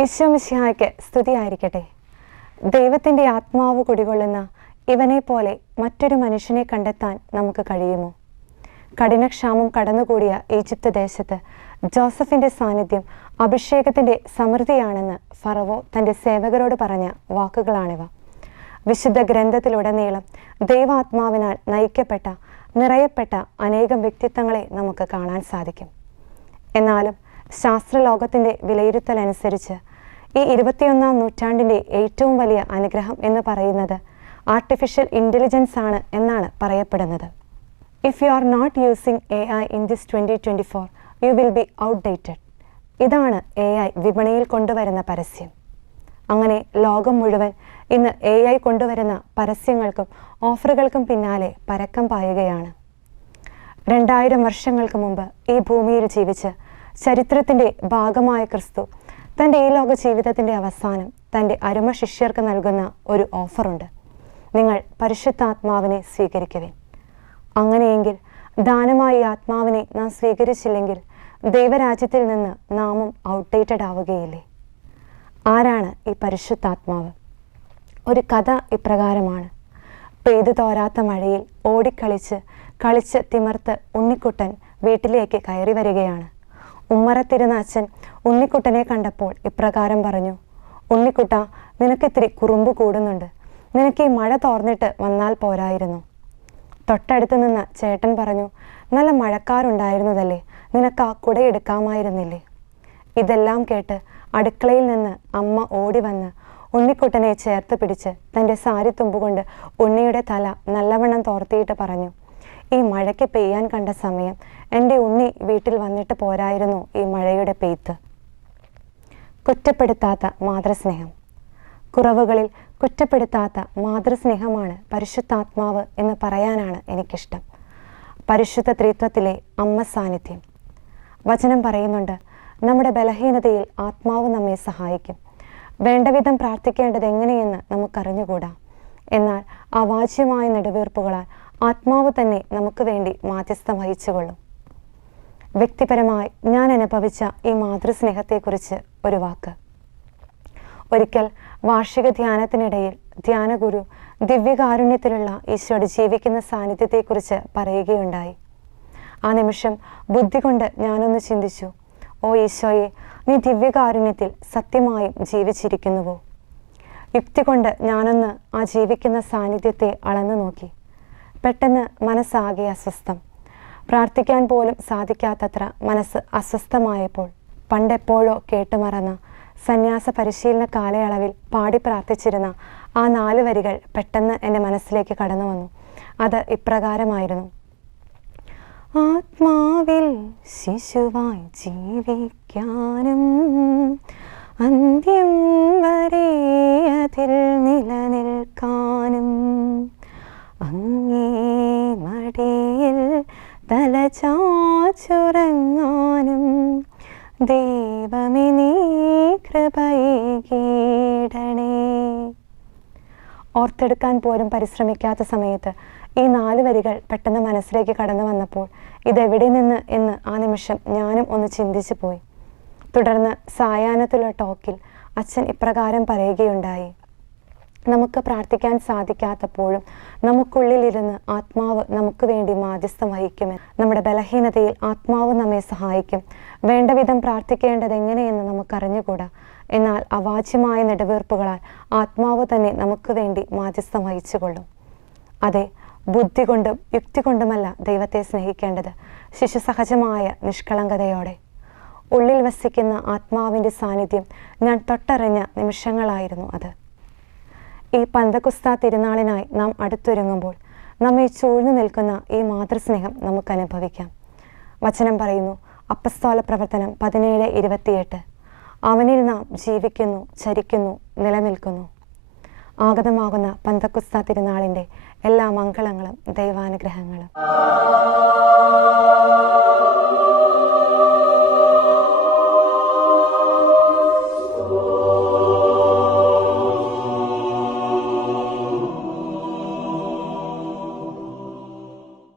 ഈശോമിശിഹായ്ക്ക് സ്തുതിയായിരിക്കട്ടെ. ദൈവത്തിന്റെ ആത്മാവ് കുടികൊള്ളുന്ന ഇവനെപ്പോലെ പോലെ മറ്റൊരു മനുഷ്യനെ കണ്ടെത്താൻ നമുക്ക് കഴിയുമോ? കഠിനക്ഷാമം കടന്നുകൂടിയ ഈജിപ്ത് ദേശത്ത് ജോസഫിന്റെ സാന്നിധ്യം അഭിഷേകത്തിന്റെ സമൃദ്ധിയാണെന്ന് ഫറവോ തന്റെ സേവകരോട് പറഞ്ഞ വാക്കുകളാണിവ. വിശുദ്ധ ഗ്രന്ഥത്തിലുടനീളം ദൈവാത്മാവിനാൽ നയിക്കപ്പെട്ട നിറയപ്പെട്ട അനേകം വ്യക്തിത്വങ്ങളെ നമുക്ക് കാണാൻ സാധിക്കും. എന്നാലും ശാസ്ത്രലോകത്തിന്റെ വിലയിരുത്തലനുസരിച്ച് ഈ ഇരുപത്തിയൊന്നാം നൂറ്റാണ്ടിന്റെ ഏറ്റവും വലിയ അനുഗ്രഹം എന്ന് പറയുന്നത് ആർട്ടിഫിഷ്യൽ ഇന്റലിജൻസ് ആണ് എന്നാണ് പറയപ്പെടുന്നത്. If you are not using A I in this twenty twenty four you will be outdated ഇതാണ് എ ഐ വിപണിയിൽ കൊണ്ടുവരുന്ന പരസ്യം. അങ്ങനെ ലോകം മുഴുവൻ ഇന്ന് എ ഐ കൊണ്ടുവരുന്ന പരസ്യങ്ങൾക്കും ഓഫറുകൾക്കും പിന്നാലെ പരക്കം പായുകയാണ്. രണ്ടായിരം വർഷങ്ങൾക്ക് മുമ്പ് ഈ ഭൂമിയിൽ ജീവിച്ച് ചരിത്രത്തിന്റെ ഭാഗമായ ക്രിസ്തു തന്റെ ഈ ലോക ജീവിതത്തിന്റെ അവസാനം തന്റെ അരുമ ശിഷ്യർക്ക് നൽകുന്ന ഒരു ഓഫറുണ്ട്. നിങ്ങൾ പരിശുദ്ധാത്മാവിനെ സ്വീകരിക്കുവിൻ. അങ്ങനെയെങ്കിൽ ദാനമായി ആത്മാവിനെ നാം സ്വീകരിച്ചില്ലെങ്കിൽ ദൈവരാജ്യത്തിൽ നിന്ന് നാമും ഔട്ട്ഡേറ്റഡ് ആവുകയില്ലേ? ആരാണ് ഈ പരിശുദ്ധാത്മാവ്? ഒരു കഥ ഇപ്രകാരമാണ്. പെയ്തു തോരാത്ത മഴയിൽ ഓടിക്കളിച്ച് കളിച്ച് തിമർത്ത് ഉണ്ണിക്കുട്ടൻ വീട്ടിലേക്ക് കയറി വരികയാണ്. ഉമ്മറത്തിരുന്ന അച്ഛൻ ഉണ്ണിക്കുട്ടനെ കണ്ടപ്പോൾ ഇപ്രകാരം പറഞ്ഞു ഉണ്ണിക്കുട്ട നിനക്കിത്തിരി കുറുമ്പ് കൂടുന്നുണ്ട്. നിനക്ക് ഈ മഴ തോർന്നിട്ട് വന്നാൽ പോരായിരുന്നു. തൊട്ടടുത്ത് നിന്ന് ചേട്ടൻ പറഞ്ഞു നല്ല മഴക്കാരുണ്ടായിരുന്നതല്ലേ നിനക്ക് ആ കുടയെടുക്കാമായിരുന്നില്ലേ ഇതെല്ലാം കേട്ട് അടുക്കളയിൽ നിന്ന് അമ്മ ഓടി വന്ന് ഉണ്ണിക്കുട്ടനെ ചേർത്ത് പിടിച്ച് തന്റെ സാരി തുമ്പുകൊണ്ട് ഉണ്ണിയുടെ തല നല്ലവണ്ണം തോർത്തിയിട്ട് പറഞ്ഞു ഈ മഴയ്ക്ക് പെയ്യാൻ കണ്ട സമയം എന്റെ ഉണ്ണി വീട്ടിൽ വന്നിട്ട് പോരായിരുന്നു ഈ മഴയുടെ പെയ്ത്ത്. കുറ്റപ്പെടുത്താത്ത മാതൃസ്നേഹം. കുറവുകളിൽ കുറ്റപ്പെടുത്താത്ത മാതൃസ്നേഹമാണ് പരിശുദ്ധാത്മാവ് എന്ന് പറയാനാണ് എനിക്കിഷ്ടം. പരിശുദ്ധ ത്രിത്വത്തിലെ അമ്മ സാന്നിധ്യം. വചനം പറയുന്നുണ്ട് നമ്മുടെ ബലഹീനതയിൽ ആത്മാവ് നമ്മെ സഹായിക്കും. വേണ്ടവിധം പ്രാർത്ഥിക്കേണ്ടത് എങ്ങനെയെന്ന് നമുക്കറിഞ്ഞുകൂടാ? എന്നാൽ അവാച്യമായ നെടുവീർപ്പുകളാൽ ആത്മാവ് തന്നെ നമുക്ക് വേണ്ടി മാധ്യസ്ഥം വഹിച്ചുകൊള്ളും വ്യക്തിപരമായി ഞാൻ അനുഭവിച്ച ഈ മാതൃസ്നേഹത്തെക്കുറിച്ച് ഒരു വാക്ക്. ഒരിക്കൽ വാർഷിക ധ്യാനത്തിനിടയിൽ ധ്യാനഗുരു ദിവ്യകാരുണ്യത്തിലുള്ള ഈശോയുടെ ജീവിക്കുന്ന സാന്നിധ്യത്തെക്കുറിച്ച് പറയുകയുണ്ടായി. ആ നിമിഷം ബുദ്ധി കൊണ്ട് ഞാനൊന്ന് ചിന്തിച്ചു ഓ ഈശോയെ നീ ദിവ്യകാരുണ്യത്തിൽ സത്യമായും ജീവിച്ചിരിക്കുന്നുവോ? യുക്തി കൊണ്ട് ഞാനൊന്ന് ആ ജീവിക്കുന്ന സാന്നിധ്യത്തെ അളന്നു നോക്കി. പെട്ടെന്ന് മനസ്സാകെ അസ്വസ്ഥം. പ്രാർത്ഥിക്കാൻ പോലും സാധിക്കാത്തത്ര മനസ്സ് അസ്വസ്ഥമായപ്പോൾ പണ്ടെപ്പോഴോ കേട്ടുമറന്ന സന്യാസ പരിശീലന കാലയളവിൽ പാടി പ്രാർത്ഥിച്ചിരുന്ന ആ നാല് വരികൾ പെട്ടെന്ന് എന്റെ മനസ്സിലേക്ക് കടന്നു വന്നു. അത് ഇപ്രകാരമായിരുന്നു. ആത്മാവിൽ ശിശുവായി ജീവിക്കാനും അന്ത്യം വരെ അതിൽ നിലനിൽക്കാനും തലചാച്ചുറങ്ങാനും ദൈവമേ നീ ഓർത്തെടുക്കാൻ പോലും പരിശ്രമിക്കാത്ത സമയത്ത് ഈ നാല് വരികൾ പെട്ടെന്ന് മനസ്സിലേക്ക് കടന്നു വന്നപ്പോൾ ഇതെവിടെ നിന്ന് എന്ന് ആ നിമിഷം ഞാനും ഒന്ന് ചിന്തിച്ചു പോയി. തുടർന്ന് സായാഹ്നത്തിലുള്ള ടോക്കിൽ അച്ഛൻ ഇപ്രകാരം പറയുകയുണ്ടായി. നമുക്ക് പ്രാർത്ഥിക്കാൻ സാധിക്കാത്തപ്പോഴും നമുക്കുള്ളിലിരുന്ന് ആത്മാവ് നമുക്ക് വേണ്ടി മാധ്യസ്ഥം വഹിക്കുമെന്ന് നമ്മുടെ ബലഹീനതയിൽ ആത്മാവ് നമ്മെ സഹായിക്കും. വേണ്ട വിധം പ്രാർത്ഥിക്കേണ്ടത് എങ്ങനെയെന്ന് നമുക്കറിഞ്ഞുകൂടാ? എന്നാൽ അവാച്യമായ നെടുവീർപ്പുകളാൽ ആത്മാവ് തന്നെ നമുക്ക് വേണ്ടി മാധ്യസ്ഥം വഹിച്ചുകൊള്ളും. അതെ ബുദ്ധി കൊണ്ടും യുക്തി കൊണ്ടുമല്ല ദൈവത്തെ സ്നേഹിക്കേണ്ടത് ശിശുസഹജമായ നിഷ്കളങ്കതയോടെ. ഉള്ളിൽ വസിക്കുന്ന ആത്മാവിന്റെ സാന്നിധ്യം ഞാൻ തൊട്ടറിഞ്ഞ നിമിഷങ്ങളായിരുന്നു അത്. ഈ പന്തകുസ്ത തിരുനാളിനായി നാം അടുത്തൊരുങ്ങുമ്പോൾ നമ്മെ ചൂഴ്ന്നു നിൽക്കുന്ന ഈ മാതൃസ്നേഹം നമുക്ക് അനുഭവിക്കാം. വചനം പറയുന്നു അപ്പസ്തോല പ്രവർത്തനം പതിനേഴ് ഇരുപത്തിയെട്ട്. അവനിൽ നാം ജീവിക്കുന്നു ചരിക്കുന്നു നിലനിൽക്കുന്നു. ആഗതമാകുന്ന പന്തക്കുസ്ത തിരുനാളിന്റെ എല്ലാ മംഗളങ്ങളും ദൈവാനുഗ്രഹങ്ങളും.